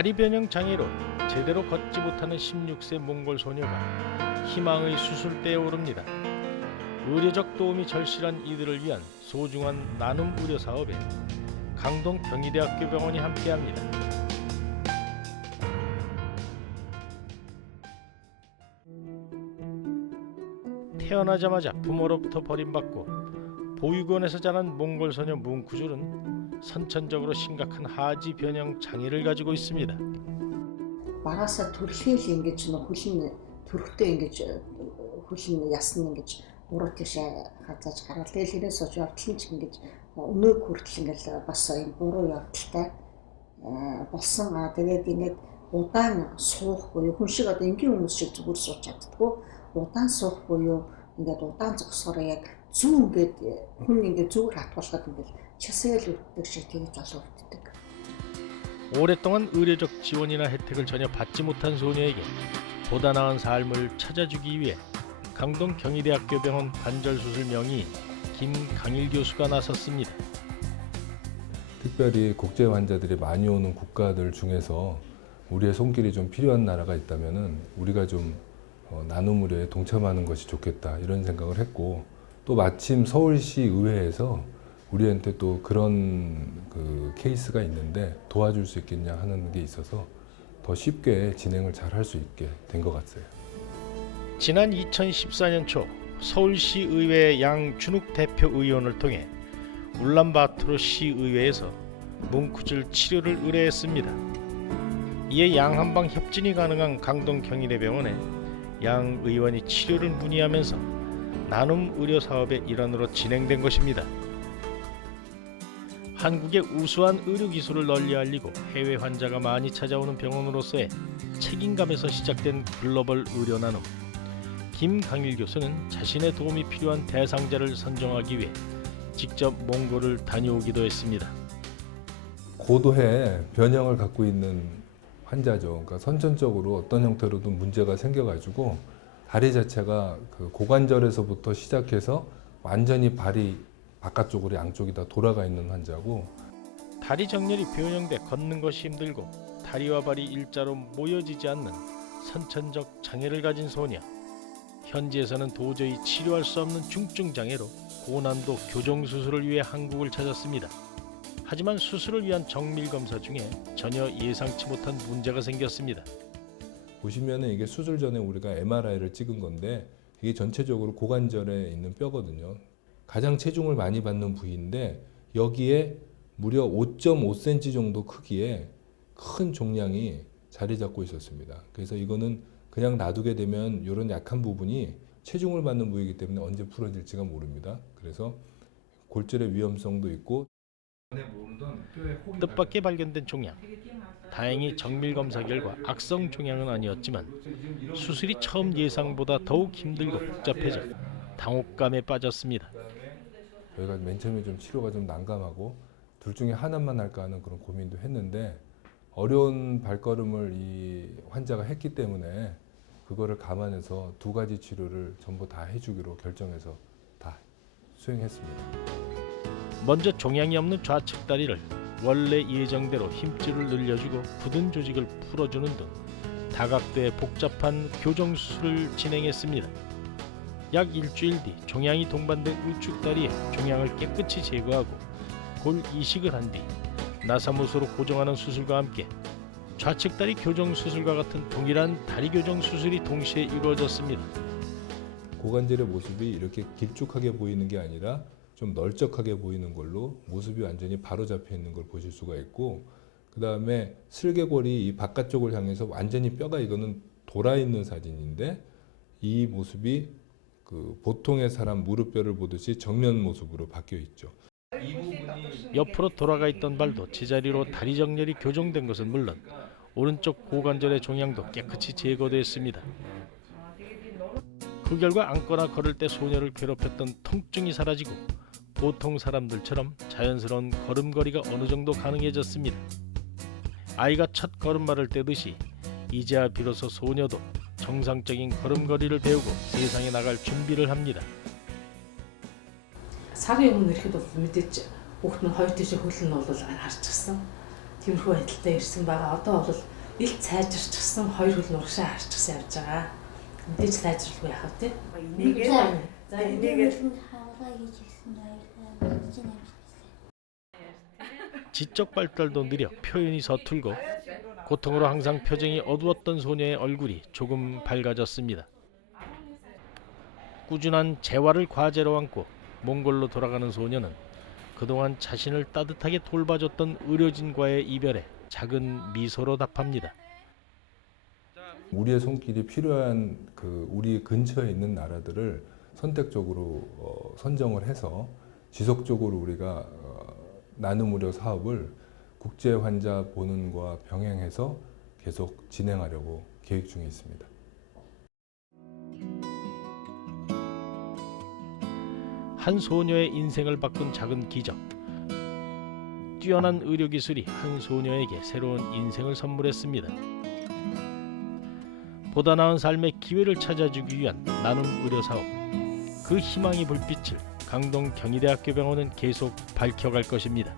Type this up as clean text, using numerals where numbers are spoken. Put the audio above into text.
다리 변형 장애로 제대로 걷지 못하는 16세 몽골 소녀가 희망의 수술대에 오릅니다. 의료적 도움이 절실한 이들을 위한 소중한 나눔 의료 사업에 강동 경희대학교 병원이 함께합니다. 태어나자마자 부모로부터 버림받고 보육원에서 자란 몽골 소녀 뭉쿠줄은 선천적으로 심각한 하지 변형 장애를 가지고 있습니다. Багасаа төрөлхийн л ингэж нөх хөлн төрөхтэй ингэж хөлн ясна ингэж уруу тийшээ хазааж гаргал. Тэгэл ирээс сууж явтал нь ч ингэж өнөөг хүртэл ингээл бас энэ буруу явдалтай болсон. Тэгээд ингээд удаан суух буюу хүн шиг одоо энгийн хүмүүс шиг зүгээр сууж чаддгүй. Удаан суух буюу ингээд удаан зогсохоор яг зүү ингээд хүн ингээд зүгээр хатгуулахад ингээд часэл өвддөг шиг тэгж олон өвддөг. 오랫동안 의료적 지원이나 혜택을 전혀 받지 못한 소녀에게 보다 나은 삶을 찾아주기 위해 강동 경희대학교 병원 관절수술 명의인 김강일 교수가 나섰습니다. 특별히 국제 환자들이 많이 오는 국가들 중에서 우리의 손길이 좀 필요한 나라가 있다면은 우리가 좀 나눔 의료에 동참하는 것이 좋겠다 이런 생각을 했고, 또 마침 서울시 의회에서 우리한테 또 그런 그 케이스가 있는데 도와줄 수 있겠냐 하는 게 있어서 더 쉽게 진행을 잘 할 수 있게 된 것 같아요. 지난 2014년 초 서울시 의회 양준욱 대표 의원을 통해 울란바토르 시의회에서 뭉쿠줄 치료를 의뢰했습니다. 이에 양한방 협진이 가능한 강동 경희대병원에 양 의원이 치료를 문의하면서 나눔 의료 사업의 일환으로 진행된 것입니다. 한국의 우수한 의료 기술을 널리 알리고 해외 환자가 많이 찾아오는 병원으로서의 책임감에서 시작된 글로벌 의료 나눔. 김강일 교수는 자신의 도움이 필요한 대상자를 선정하기 위해 직접 몽골을 다녀오기도 했습니다. 고도의 변형을 갖고 있는 환자죠. 그러니까 선천적으로 어떤 형태로든 문제가 생겨가지고 다리 자체가 그 고관절에서부터 시작해서 완전히 발이 바깥쪽으로 양쪽이 다 돌아가 있는 환자고, 다리 정렬이 변형돼 걷는 것이 힘들고 다리와 발이 일자로 모여지지 않는 선천적 장애를 가진 소녀. 현지에서는 도저히 치료할 수 없는 중증 장애로 고난도 교정 수술을 위해 한국을 찾았습니다. 하지만 수술을 위한 정밀 검사 중에 전혀 예상치 못한 문제가 생겼습니다. 보시면은 이게 수술 전에 우리가 MRI를 찍은 건데 이게 전체적으로 고관절에 있는 뼈거든요. 가장 체중을 많이 받는 부위인데 여기에 무려 5.5cm 정도 크기의 큰 종양이 자리 잡고 있었습니다. 그래서 이거는 그냥 놔두게 되면 이런 약한 부분이 체중을 받는 부위이기 때문에 언제 풀어질지가 모릅니다. 그래서 골절의 위험성도 있고, 뜻밖의 발견된 종양. 다행히 정밀 검사 결과 악성 종양은 아니었지만 수술이 처음 예상보다 더욱 힘들고 복잡해져 당혹감에 빠졌습니다. 저희가 맨 처음에 좀 치료가 좀 난감하고 둘 중에 하나만 할까 하는 그런 고민도 했는데, 어려운 발걸음을 이 환자가 했기 때문에 그거를 감안해서 두 가지 치료를 전부 다 해주기로 결정해서 다 수행했습니다. 먼저 종양이 없는 좌측 다리를 원래 예정대로 힘줄을 늘려주고 굳은 조직을 풀어주는 등 다각도의 복잡한 교정 수술을 진행했습니다. 약 일주일 뒤 종양이 동반된 우측 다리에 종양을 깨끗이 제거하고 골 이식을 한 뒤 나사못으로 고정하는 수술과 함께 좌측 다리 교정 수술과 같은 동일한 다리 교정 수술이 동시에 이루어졌습니다. 고관절의 모습이 이렇게 길쭉하게 보이는 게 아니라 좀 널쩍하게 보이는 걸로 모습이 완전히 바로 잡혀 있는 걸 보실 수가 있고, 그 다음에 슬개골이 이 바깥쪽을 향해서 완전히 뼈가 이거는 돌아 있는 사진인데 이 모습이 그 보통의 사람 무릎뼈를 보듯이 정면 모습으로 바뀌어 있죠. 옆으로 돌아가 있던 발도 제자리로 다리 정렬이 교정된 것은 물론 오른쪽 고관절의 종양도 깨끗이 제거됐습니다. 그 결과 앉거나 걸을 때 소녀를 괴롭혔던 통증이 사라지고 보통 사람들처럼 자연스러운 걸음걸이가 어느 정도 가능해졌습니다. 아이가 첫 걸음마를 떼듯이 이제야 비로소 소녀도 정상적인 걸음걸이를 배우고 세상에 나갈 준비를 합니다. Сарын өмнө ирэхэд бол мэдээж хүүхэд нь хоёр тийш хөлн нь бол харчихсан. тиймэрхүү байдалтай ирсэн байгаа. Одоо бол илт сайжирчихсан 2 хөл нуршаа харчихсан явж байгаа. Мэдээж сайжруулах яах вэ? За энийгээ хаваа гэж хэлсэн баярлалаа. 지적 발달도 느려 표현이 서툴고 고통으로 항상 표정이 어두웠던 소녀의 얼굴이 조금 밝아졌습니다. 꾸준한 재활을 과제로 안고 몽골로 돌아가는 소녀는 그동안 자신을 따뜻하게 돌봐줬던 의료진과의 이별에 작은 미소로 답합니다. 우리의 손길이 필요한 우리 근처에 있는 나라들을 선택적으로 선정을 해서 지속적으로 우리가 나눔 의료 사업을 국제 환자 보는과 병행해서 계속 진행하려고 계획 중에 있습니다. 한 소녀의 인생을 바꾼 작은 기적. 뛰어난 의료 기술이 한 소녀에게 새로운 인생을 선물했습니다. 보다 나은 삶의 기회를 찾아주기 위한 나눔 의료 사업. 그 희망의 불빛을 강동 경희대학교 병원은 계속 밝혀갈 것입니다.